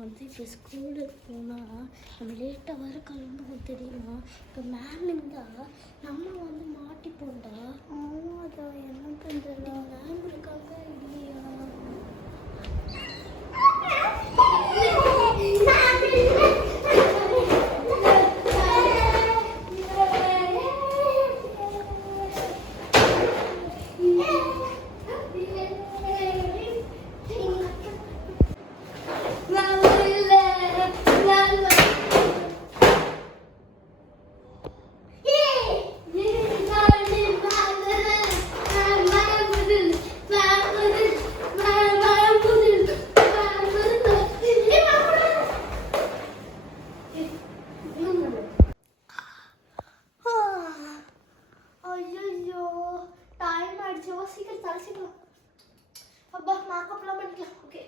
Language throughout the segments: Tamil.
வந்து இப்போ ஸ்கூலுக்கு போனால் நம்ம லேட்டாக வர கிளம்புவோம் தெரியுமா? இப்போ மேம் இருந்தால் நம்ம வந்து மாட்டிப்போண்டா. ஆமாம், அதை என்ன பண்ணுறது? மேம் இருக்காங்க இல்லையா? அப்பா மேக்கப்லாம் பண்ணிக்கலாம். ஓகே,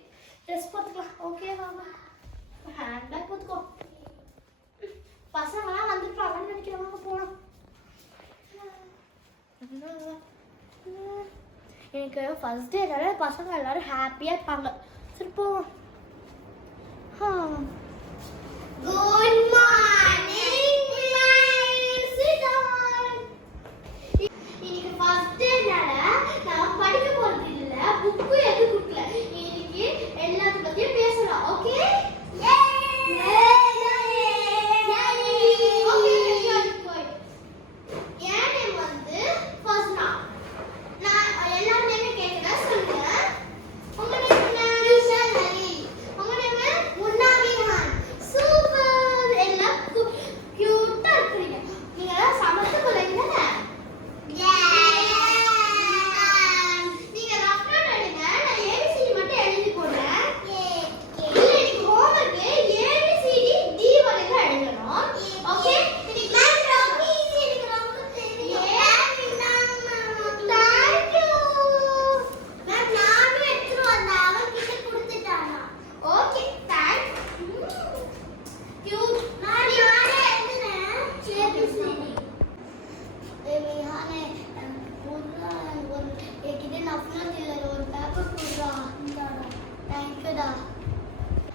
ட்ரெஸ் பார்த்துக்கலாம். ஓகே வாங்க, ஹேண்ட் பேக் பார்த்துக்கோ. பசங்களாம் வந்துருப்பாங்கன்னு நினைக்கிறேன். வாங்க போகலாம். எனக்கு ஃபர்ஸ்ட் டேனால பசங்க எல்லாரும் ஹாப்பியாக இருப்பாங்க. சரி போவோம். குட் மார்னிங் இன்னைக்கு ஃபர்ஸ்ட் டேனால நான் படிக்க போறது இல்ல, புக்கு எதுவும் கொடுக்கல. இன்னைக்கு எல்லாத்த பத்தியும் பேசலாம். ஓகே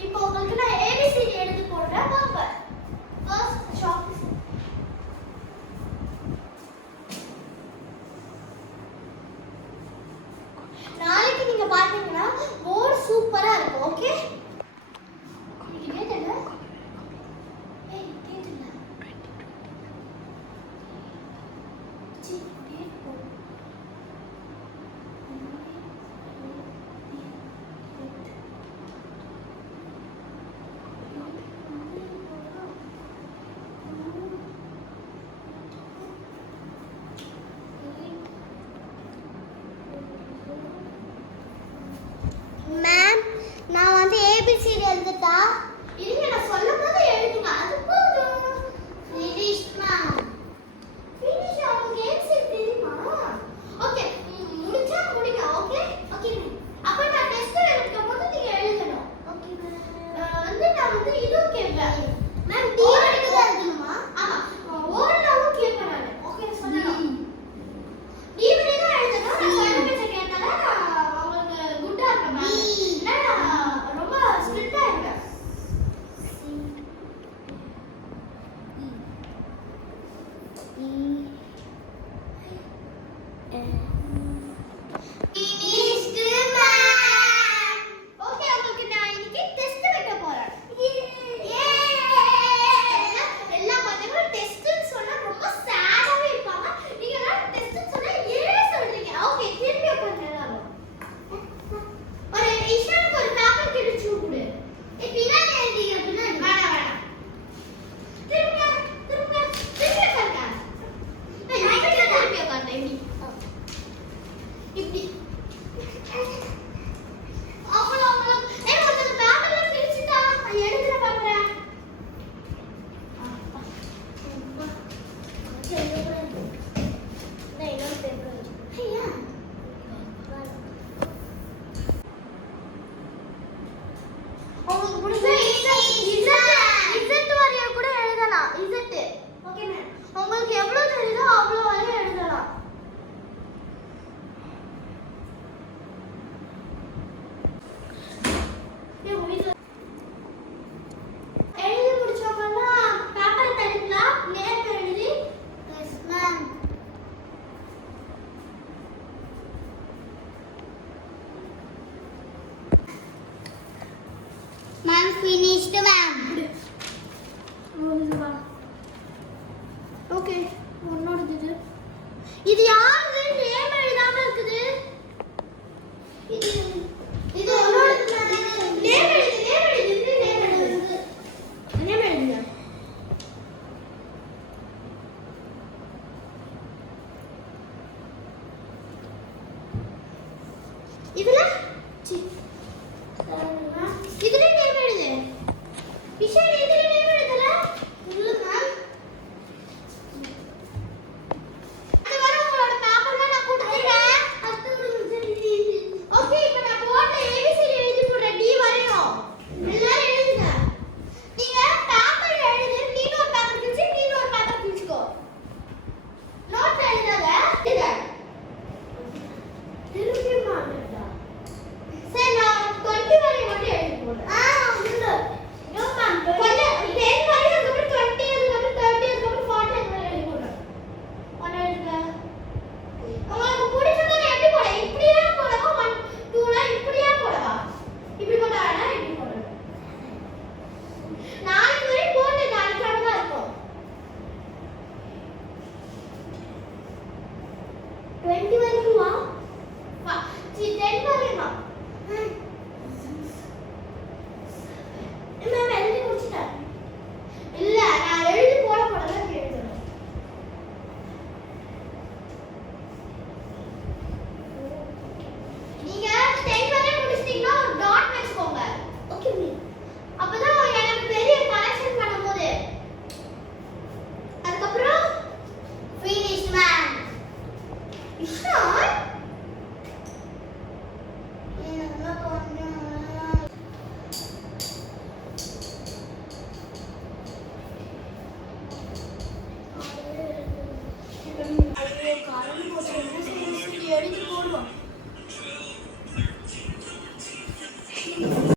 இப்போ உங்களுக்கு நான் ஏபிசிடி எடுத்து போடுறேன். வாங்க. ஃபர்ஸ்ட் சாக். நாளைக்கு நீங்க பாத்தீங்கன்னா போர்டு சூப்பரா இருக்கும். ஓகே, நீங்க கேட்டல நான் வந்து ஏபிசிடி எழுதிட்டா இருங்க, நான் சொல்லும் போது எழுதுங்க. அது போதும். Finish ma'am. ஃபினிஷ். உங்களுக்கு ஏபிசிடி தெரியுமா? ஓகே, முடிச்சா முடிங்க. Okay okay. அப்ப நான் டெஸ்ட் எழுதும் போது நீங்க எழுதணும். Okay ma'am. நான் வந்து இதுவும் கேட்பேன் மேம். டி வரைக்கும் தான் எழுதணுமா? ஆமா, ஓரளவு கேட்பேன் நான். ஓகே சொன்னேன். டி வரைக்கும் தான் எழுதணும். நான் சொல்ல பேச்ச கேட்டால உங்களுக்கு குட்டா இருப்பேன் மேம். ரொம்ப ஸ்ட்ரிக்ட்டா இருக்கேன். ஓகே, உங்களுக்கு நான் இன்னைக்கு டெஸ்ட் வைக்க போறேன். எல்லா பசங்களும் டெஸ்ட்னு சொன்னா ரொம்ப சேடாவே இருப்பாங்க. நீங்க எல்லாம் டெஸ்ட்னு சொன்னா ஏன் சொல்றீங்க? ஓகே, திருப்பி உட்கார்ந்துடலாம். ஒரு இஷானுக்கு ஒரு பேப்பர் கிழிச்சு கொடு. பின்னாடி எழுதிங்க. பின்னாடி வேணாம். திரும்ப உட்காருங்க. திருப்பி உட்காருங்க. இப்படி அவ்வளோ ஒருத்தர் பேப்பர்ல கிழிச்சுட்டா எழுதுற பேப்பரை இன்னொரு பேப்பர் ஐயா உங்களுக்கு பிடிச்ச இசட் வரைய கூட எழுதலாம். Z okay ma'am. உங்களுக்கு எவ்வளவு தெரியுதோ அவ்வளவு வரைய எழுதலாம். finished, ma'am. ஓகே உன்னோடது இது யாரு நேம் எழுதாம இருக்குது இது இது உன்னோடது நேம் எழுது நேம் எழுதுங்க இதுல சி இதுல நேம் எழுது விஷால் இதுல நேம் எழுதல இல்ல மேம். அது வர உங்களோட பேப்பர்ல நான் கொடுத்துறேன் ஓகே இப்போ நான் போட்ட ஏபிசிடி எழுதி போடுறேன் டி வரையும் எல்லாரும் எழுதுங்க நீங்க பேப்பர் எழுது நீங்க ஒரு பேப்பர் கிழிச்சு நீங்க ஒரு பேப்பர் கிழிச்சுக்கோ நோட் எழுதாத இத திருப்பி மாட்டா சரி நான் 20 வரை மட்டும் எழுதி போடுறேன் இல்ல. No ma'am. கொஞ்சம் 10 வரை அதுக்கப்புறம் 20 அதுக்கப்புறம் 30 அதுக்கப்புறம் 40 அது வரை எழுதி போடுறேன் ஒன்னு எழுதுங்க உங்களுக்கு பிடிச்சதை நான் எப்படி போட இப்படியே போடவா 1 2 லாம் இப்படியே போடவா இப்படி போடவா இப்படி போடணும் நாளைக்கு வரை போட்டு நாளைக்கு தான் இருக்கும் 20 வரைக்கும் வா சி 10 வரைக்கும் வா மேம் எழுதி முடிச்சிட்டேன் இல்ல நான் எழுதி போட தான் எழுதணும் நீங்க 10 வரை முடிச்சிட்டீங்கன்னா ஒரு டாட் வச்சுக்கோங்க Okay, ma'am. அப்பதான் எனக்கு பெரிய கரெக்ஷன் பண்ணும்போது அதுக்கப்புறம் Finished, ma'am. விஷால் எனக்கு கொஞ்சம் ஐயோ கரண்ட் போச்சு என்ன செய்யறது எழுதி போட